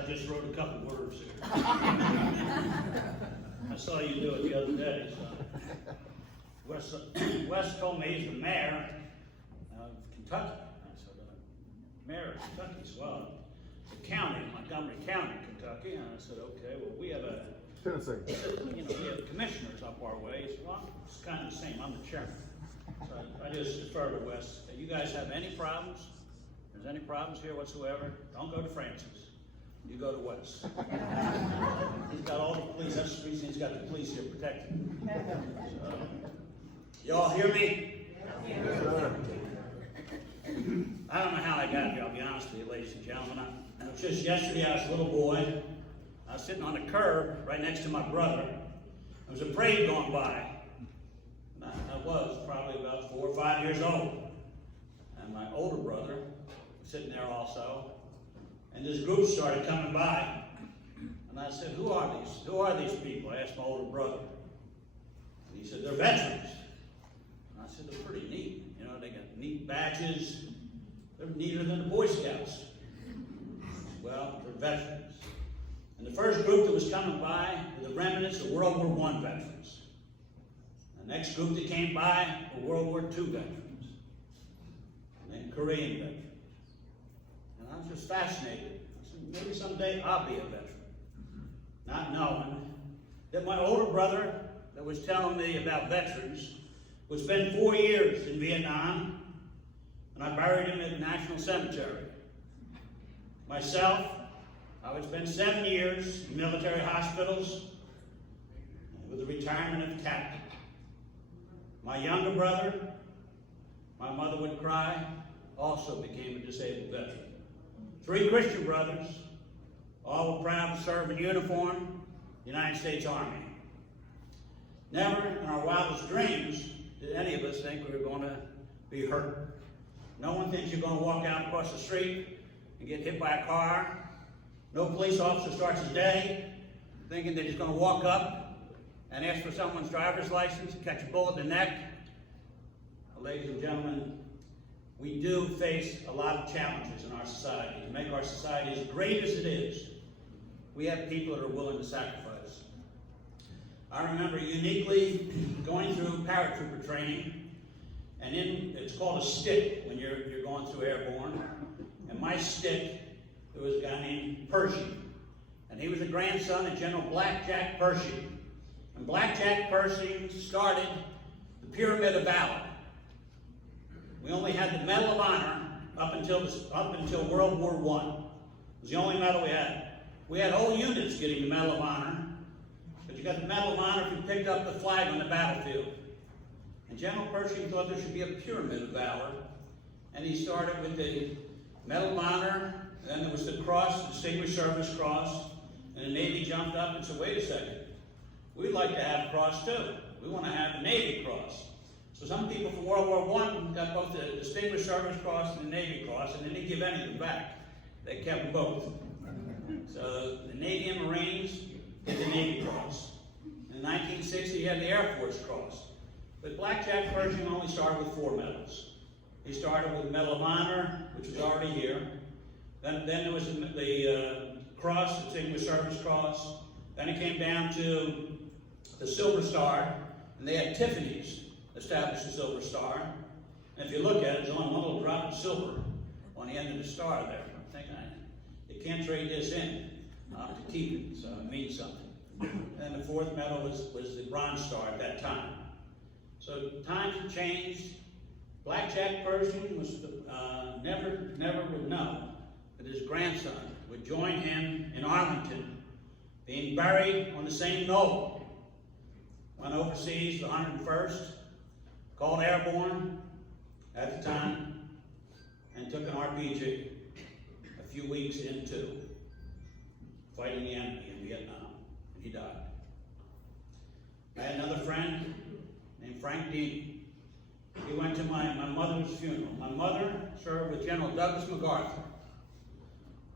I just wrote a couple words here. I saw you do it the other day. So. Wes told me he's the mayor of Kentucky. I said, mayor of Kentucky as well. The county, Montgomery County, Kentucky. And I said, okay, well, we have a Tennessee. We have commissioners up our way. He said, well, it's kind of the same. I'm the chairman. So I just defer to Wes. You guys have any problems? If there's any problems here whatsoever, don't go to Francis. You go to Wes. He's got all the police. That's the reason he's got the police here protecting him. So, y'all hear me? Yes, sir. I don't know how I got here, I'll be honest with you, ladies and gentlemen. It was just yesterday, I was a little boy. I was sitting on a curb right next to my brother. There was a parade going by. And I was probably about 4 or 5 years old. And my older brother was sitting there also. And this group started coming by. And I said, who are these? Who are these people? I asked my older brother. And he said, they're veterans. And I said, they're pretty neat. You know, they got neat badges. They're neater than the Boy Scouts. Well, they're veterans. And the first group that was coming by were the remnants of World War I veterans. The next group that came by were World War II veterans. And then Korean veterans. And I was just fascinated. I said, maybe someday I'll be a veteran. Not knowing that my older brother that was telling me about veterans would spend 4 years in Vietnam, and I buried him at the National Cemetery. Myself, I would spend 7 years in military hospitals with the retirement of Capt. My younger brother, my mother would cry, also became a disabled veteran. 3 Christian brothers, all were proud to serve in uniform, United States Army. Never in our wildest dreams did any of us think we were going to be hurt. No one thinks you're going to walk out across the street and get hit by a car. No police officer starts his day thinking that he's going to walk up and ask for someone's driver's license and catch a bullet in the neck. Well, ladies and gentlemen, we do face a lot of challenges in our society. To make our society as great as it is, we have people that are willing to sacrifice. I remember uniquely going through paratrooper training, and it's called a stick when you're going through airborne. And my stick, there was a guy named Pershing, and he was a grandson of General Blackjack Pershing. And Blackjack Pershing started the Pyramid of Valor. We only had the Medal of Honor up until World War I. It was the only medal we had. We had whole units getting the Medal of Honor, but you got the Medal of Honor if you picked up the flag on the battlefield. And General Pershing thought there should be a Pyramid of Valor, and he started with the Medal of Honor, then there was the cross, the Distinguished Service Cross, and the Navy jumped up and said, wait a second, we'd like to have a cross too. We want to have the Navy Cross. So some people from World War I got both the Distinguished Service Cross and the Navy Cross, and they didn't give any of them back. They kept them both. So the Navy and Marines did the Navy Cross. In 1960, he had the Air Force Cross. But Blackjack Pershing only started with 4 medals. He started with the Medal of Honor, which was already here. Then there was the Cross, the Distinguished Service Cross. Then it came down to the Silver Star, and they had Tiffany's established the Silver Star. And if you look at it, there's only one little drop of silver on the end of the star there. I'm thinking, you can't trade this in to keep it, so it means something. And the 4th medal was the Bronze Star at that time. So times have changed. Blackjack Pershing was never would know that his grandson would join him in Arlington, being buried on the same knoll. Went overseas, the 101st, called airborne at the time, and took an RPG a few weeks into fighting the enemy in Vietnam, and he died. I had another friend named Frank Dean. He went to my mother's funeral. My mother served with General Douglas MacArthur,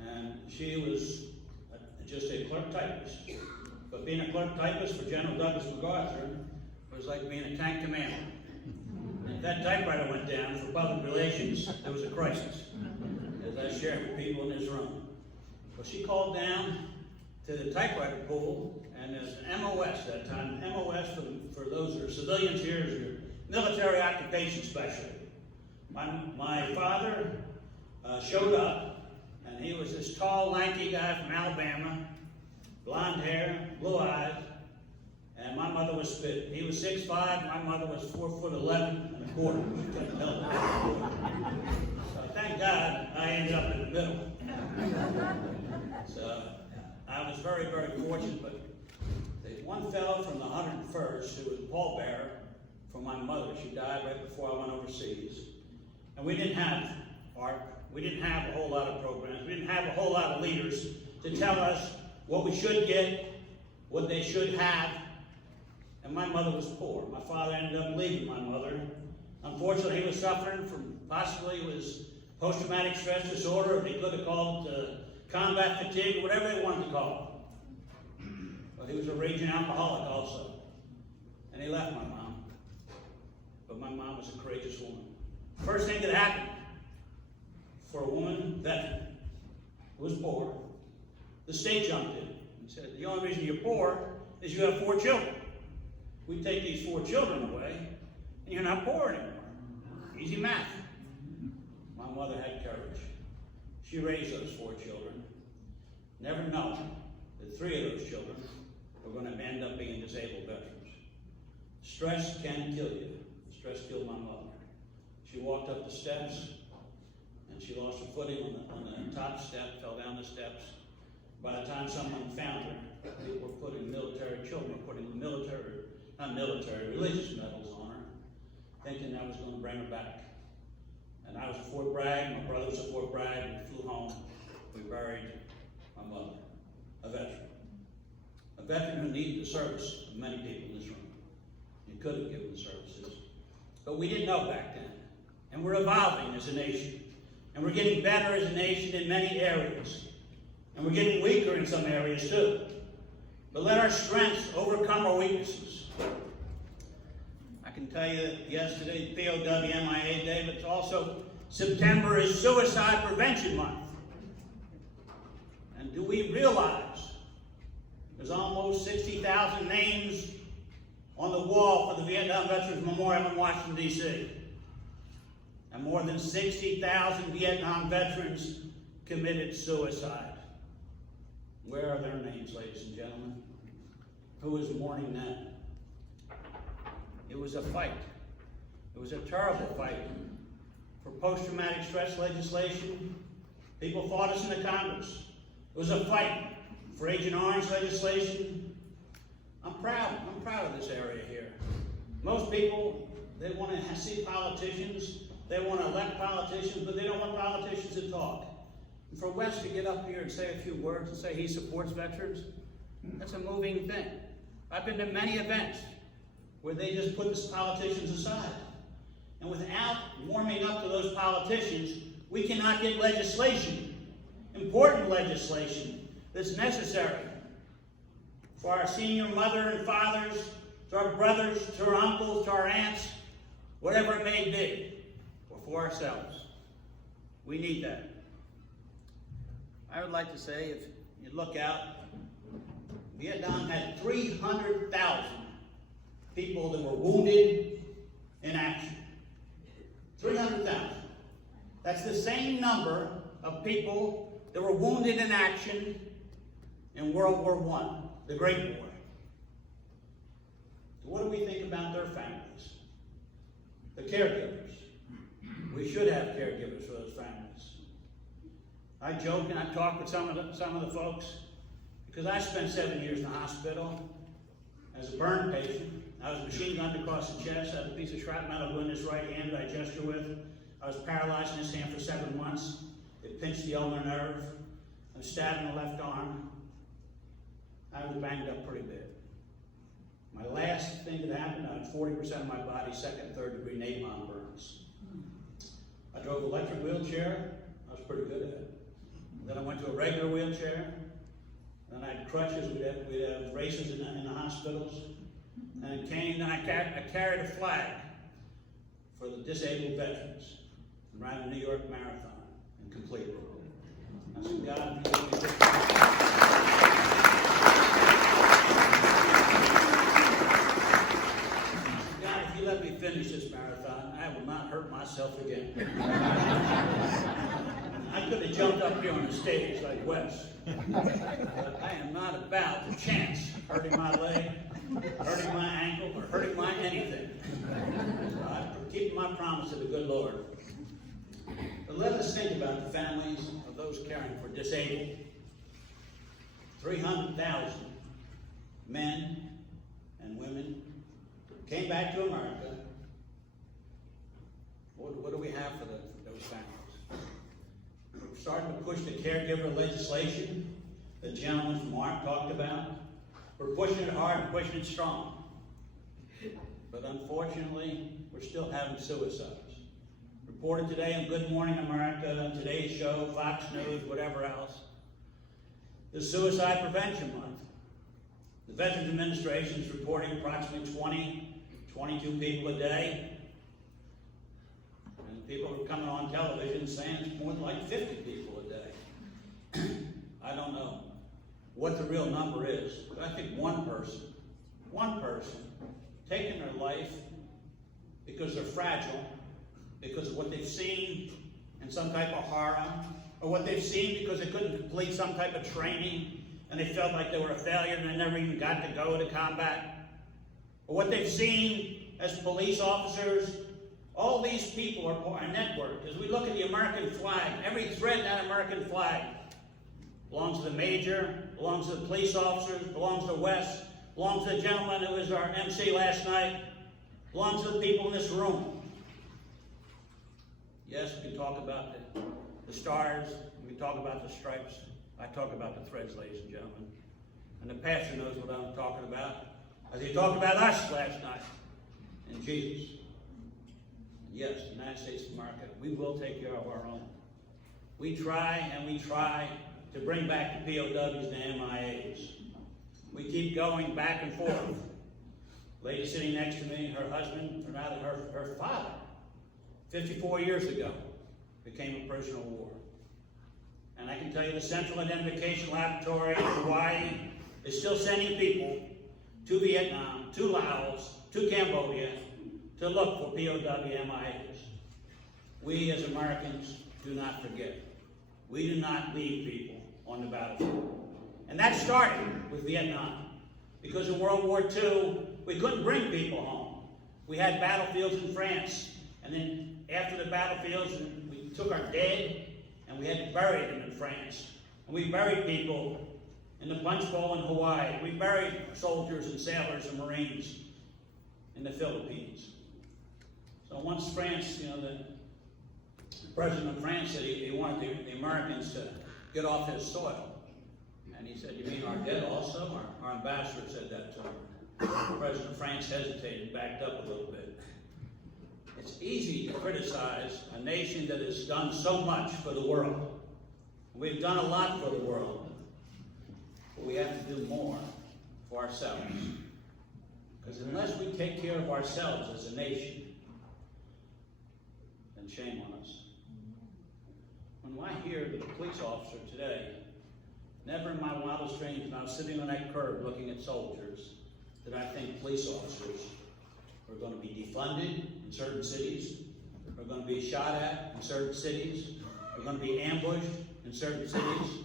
and she was just a clerk typist. But being a clerk typist for General Douglas MacArthur was like being a tank commander. And if that typewriter went down for public relations, there was a crisis, as I shared with people in this room. Well, she called down to the typewriter pool, and there's an MOS that time. MOS, for those who are civilians here, is your military occupation specialty. My father showed up, and he was this tall, lanky guy from Alabama, blonde hair, blue eyes, and my mother was spit. He was 6'5", my mother was 4'11" and a quarter. She couldn't help it. So thank God I ended up in the middle. So I was very, very fortunate, but there's one fellow from the 101st who was pallbearer for my mother. She died right before I went overseas. And we didn't have art. We didn't have a whole lot of programs. We didn't have a whole lot of leaders to tell us what we should get, what they should have. And my mother was poor. My father ended up leaving my mother. Unfortunately, he was suffering from possibly was post-traumatic stress disorder, or he could have called it combat fatigue, or whatever they wanted to call it. But he was a raging alcoholic also. And he left my mom. But my mom was a courageous woman. First thing that happened for a woman veteran who was poor, the state jumped in and said, the only reason you're poor is you have 4 children. We take these 4 children away, and you're not poor anymore. Easy math. My mother had courage. She raised those 4 children, never knowing that 3 of those children were going to end up being disabled veterans. Stress can kill you. Stress killed my mother. She walked up the steps, and she lost her footing on the top step, fell down the steps. By the time someone found her, people were putting religious medals on her, thinking that was going to bring her back. And I was at Fort Bragg, my brother was at Fort Bragg, and we flew home. We buried my mother, a veteran who needed the service of many people in this room. You could have given the services, but we didn't know back then. And we're evolving as a nation, and we're getting better as a nation in many areas, and we're getting weaker in some areas too. But let our strengths overcome our weaknesses. I can tell you that yesterday, POW MiA Day, but it's also September is Suicide Prevention Month. And do we realize there's almost 60,000 names on the wall for the Vietnam Veterans Memorial in Washington, D.C. And more than 60,000 Vietnam veterans committed suicide. Where are their names, ladies and gentlemen? Who is mourning them? It was a fight. It was a terrible fight for post-traumatic stress legislation. People fought us in the Congress. It was a fight for Agent Orange legislation. I'm proud of this area here. Most people, they want to see politicians, they want to elect politicians, but they don't want politicians to talk. And for Wes to get up here and say a few words and say he supports veterans, that's a moving thing. I've been to many events where they just put the politicians aside. And without warming up to those politicians, we cannot get legislation, important legislation, that's necessary for our senior mother and fathers, to our brothers, to our uncles, to our aunts, whatever it may be, or for ourselves. We need that. I would like to say, if you look out, Vietnam had 300,000 people that were wounded in action. 300,000. That's the same number of people that were wounded in action in World War I, the Great War. What do we think about their families? The caregivers. We should have caregivers for those families. I joke and I talk with some of the folks because I spent 7 years in the hospital as a burn patient. I was machine gunned across the chest. I had a piece of shrapnel in this right hand that I gesture with. I was paralyzed in this hand for 7 months. It pinched the ulnar nerve. I was stabbed in the left arm. I was banged up pretty bad. My last thing that happened, I had 40% of my body, 2nd and 3rd degree napalm burns. I drove an electric wheelchair. I was pretty good at it. Then I went to a regular wheelchair. Then I had crutches. We'd have races in the hospitals. And I carried a flag for the disabled veterans and ran a New York marathon and completed it. I said, God, if you let me finish this marathon, I will not hurt myself again. I could have jumped up here on the stage like Wes, but I am not about to chance hurting my leg, hurting my ankle, or hurting my anything. I'm keeping my promise to the good Lord. But let us think about the families of those caring for disabled. 300,000 men and women came back to America. What do we have for those families? We're starting to push the caregiver legislation the gentleman from ARC talked about. We're pushing it hard and pushing it strong. But unfortunately, we're still having suicides. Reported today on Good Morning America, on Today's Show, Fox News, whatever else. The Suicide Prevention Month. The Veterans Administration is reporting approximately 22 people a day. And people are coming on television saying it's more like 50 people a day. I don't know what the real number is, but I think one person taking their life because they're fragile, because of what they've seen in some type of horror, or what they've seen because they couldn't complete some type of training and they felt like they were a failure and they never even got to go to combat, or what they've seen as police officers. All these people are networked. As we look at the American flag, every thread in that American flag belongs to the major, belongs to the police officers, belongs to Wes, belongs to the gentleman who was our MC last night, belongs to the people in this room. Yes, we can talk about the stars, we can talk about the stripes. I talk about the threads, ladies and gentlemen. And the pastor knows what I'm talking about, as he talked about us last night in Jesus. And yes, the United States of America, we will take care of our own. We try and we try to bring back the POWs and MiAs. We keep going back and forth. Lady sitting next to me, her husband, or rather her father, 54 years ago, became a prisoner of war. And I can tell you the Central Identification Laboratory in Hawaii is still sending people to Vietnam, to Laos, to Cambodia, to look for POW MiAs. We as Americans do not forget. We do not leave people on the battlefield. And that started with Vietnam. Because in World War II, we couldn't bring people home. We had battlefields in France. And then after the battlefields, we took our dead and we had to bury them in France. And we buried people in the Punch Bowl in Hawaii. We buried soldiers and sailors and Marines in the Philippines. So once France, the president of France said he wanted the Americans to get off his soil. And he said, "You mean our dead also?" Our ambassador said that to him. The president of France hesitated and backed up a little bit. It's easy to criticize a nation that has done so much for the world. We've done a lot for the world, but we have to do more for ourselves. Because unless we take care of ourselves as a nation, then shame on us. When I hear that a police officer today, never in my wildest dreams, when I was sitting on that curb looking at soldiers, did I think police officers were going to be defunded in certain cities, are going to be shot at in certain cities, are going to be ambushed in certain cities.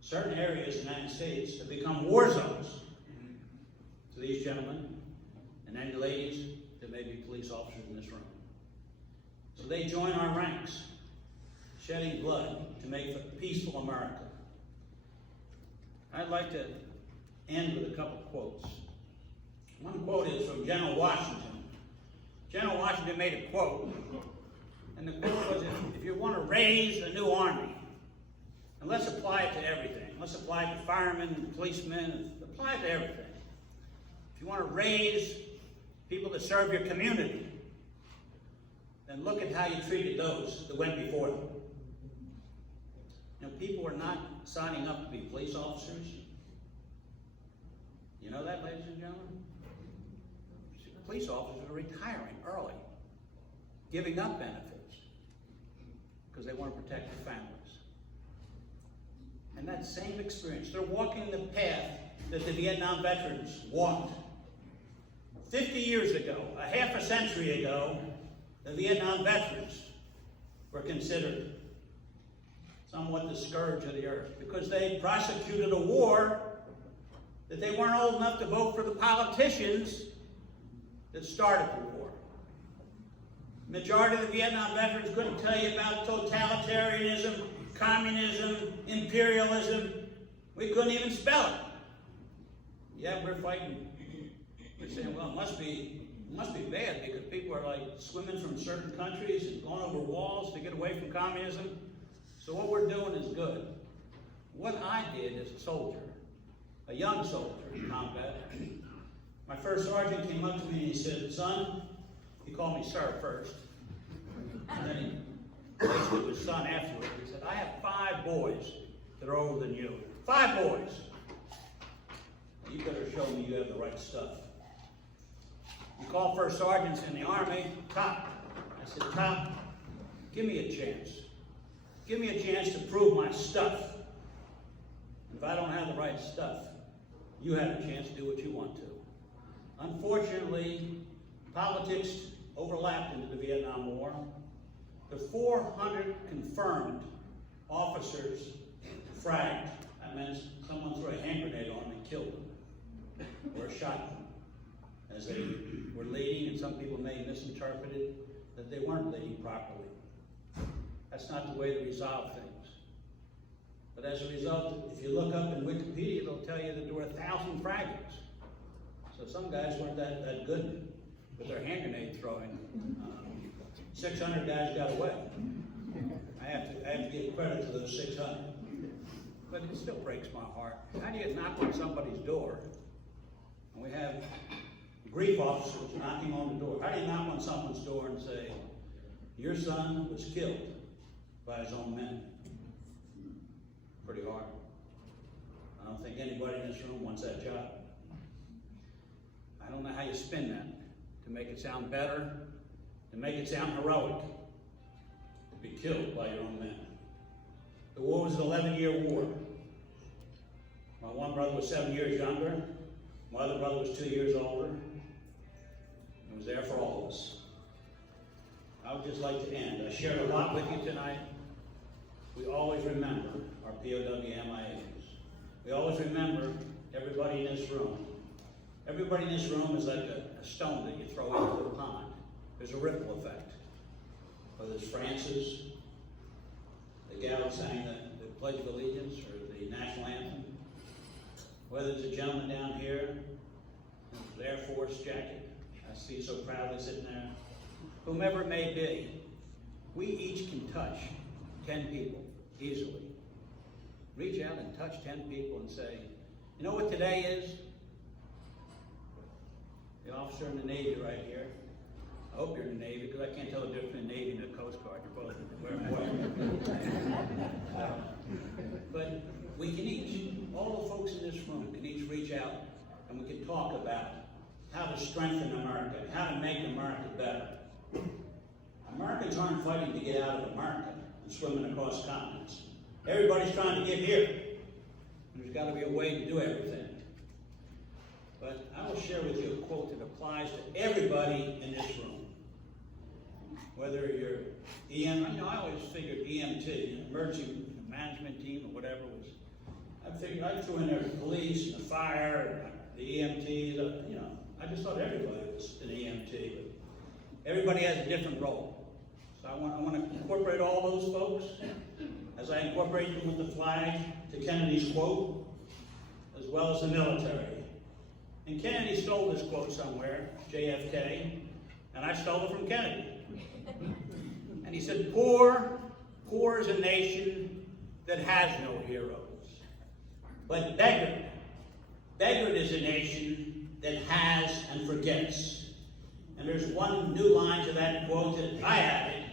Certain areas in the United States have become war zones to these gentlemen and any ladies that may be police officers in this room. So they join our ranks, shedding blood to make a peaceful America. I'd like to end with a couple quotes. One quote is from General Washington. General Washington made a quote, and the quote was, if you want to raise a new army, and let's apply it to everything. Let's apply it to firemen and policemen, and apply it to everything. If you want to raise people to serve your community, then look at how you treated those that went before them. People are not signing up to be police officers. You know that, ladies and gentlemen? Police officers are retiring early, giving up benefits, because they want to protect their families. And that same experience, they're walking the path that the Vietnam veterans walked. 50 years ago, a half a century ago, the Vietnam veterans were considered somewhat the scourge of the earth because they prosecuted a war that they weren't old enough to vote for the politicians that started the war. Majority of the Vietnam veterans couldn't tell you about totalitarianism, communism, imperialism. We couldn't even spell it. Yeah, we're fighting. We're saying, well, it must be bad because people are like swimming from certain countries and going over walls to get away from communism. So what we're doing is good. What I did as a soldier, a young soldier in combat, my first sergeant came up to me and he said, son, he called me sir first, and then he basically was son afterwards. He said, I have 5 boys that are older than you. 5 boys. You better show me you have the right stuff. You call first sergeants in the Army, Capt. I said, Capt, give me a chance. Give me a chance to prove my stuff. If I don't have the right stuff, you have a chance to do what you want to. Unfortunately, politics overlapped into the Vietnam War. The 400 confirmed officers fragged. That meant someone threw a hand grenade on them and killed them, or shot them as they were leading, and some people may misinterpret it that they weren't leading properly. That's not the way to resolve things. But as a result, if you look up in Wikipedia, it'll tell you that there were 1,000 fraggings. So some guys weren't that good with their hand grenade throwing. 600 guys got away. I have to give credit to those 600. But it still breaks my heart. How do you knock on somebody's door? And we have grief officers knocking on the door. How do you knock on someone's door and say, your son was killed by his own men? Pretty hard. I don't think anybody in this room wants that job. I don't know how you spin that to make it sound better, to make it sound heroic, to be killed by your own men. The war was an 11-year war. My one brother was 7 years younger. My other brother was 2 years older. He was there for all of us. I would just like to end. I shared a lot with you tonight. We always remember our POW MiAs. We always remember everybody in this room. Everybody in this room is like a stone that you throw into the pond. There's a ripple effect. Whether it's Francis, the gal who sang the Pledge of Allegiance, or the national anthem, whether it's a gentleman down here in his Air Force jacket, I see so proudly sitting there, whomever it may be, we each can touch 10 people easily. Reach out and touch 10 people and say, you know what today is? The officer in the Navy right here. I hope you're in the Navy, because I can't tell the difference between the Navy and the Coast Guard. You're both wearing white. But we can each, all the folks in this room can each reach out and we can talk about how to strengthen America, how to make America better. Americans aren't fighting to get out of America and swimming across continents. Everybody's trying to get here. There's got to be a way to do everything. But I will share with you a quote that applies to everybody in this room. Whether you're I always figured EMT, emergency management team or whatever was, I threw in there the police and the fire, and the EMT, I just thought everybody was an EMT, but everybody has a different role. So I want to incorporate all those folks as I incorporate them with the flag to Kennedy's quote, as well as the military. And Kennedy stole this quote somewhere, JFK, and I stole it from Kennedy. And he said, poor is a nation that has no heroes. But beggared is a nation that has and forgets. And there's one new line to that quote that I added,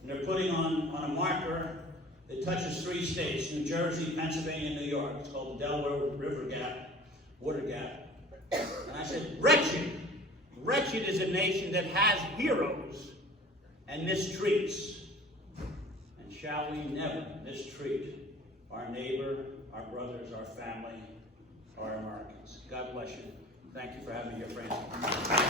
and they're putting on a marker that touches 3 states, New Jersey, Pennsylvania, and New York. It's called the Delaware River Gap, Water Gap. And I said, wretched is a nation that has heroes and mistreats. And shall we never mistreat our neighbor, our brothers, our family, our Americans. God bless you. Thank you for having me here, Francis.